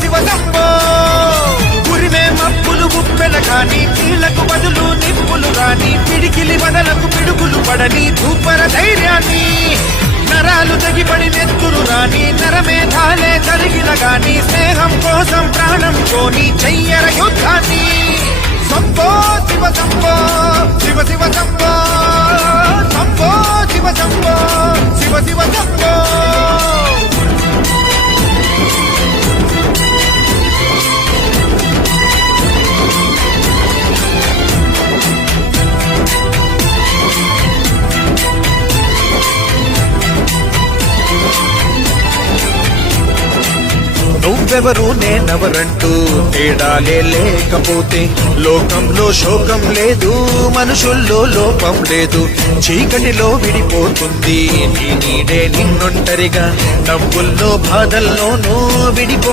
శివ శంభో ఉరిమే మప్పులు ఉప్పెన కాని కీళ్లకు బదులు నిప్పులు రాని పిడికిలి బదలకు పిడుగులు పడని ధూపర ధైర్యాన్ని నరాలు తెగిపడి నెత్తురు రాని నరమేధాలే జరిగిన గాని స్నేహం కోసం ప్రాణం కోని చెయ్యర యుద్ధాన్ని శంభో శివ శంభో శివ శివ శంభో శంభో శివ శంభో శివ శివ శంభో నువ్వెవరు నేనెవరంటూ తేడాలే లేకపోతే లోకంలో శోకం లేదు మనుషుల్లో లోపం లేదు చీకటిలో విడిపోతుంది నీ నీడే నిన్నొంటరిగా నవ్వుల్లో బాధల్లోనూ విడిపో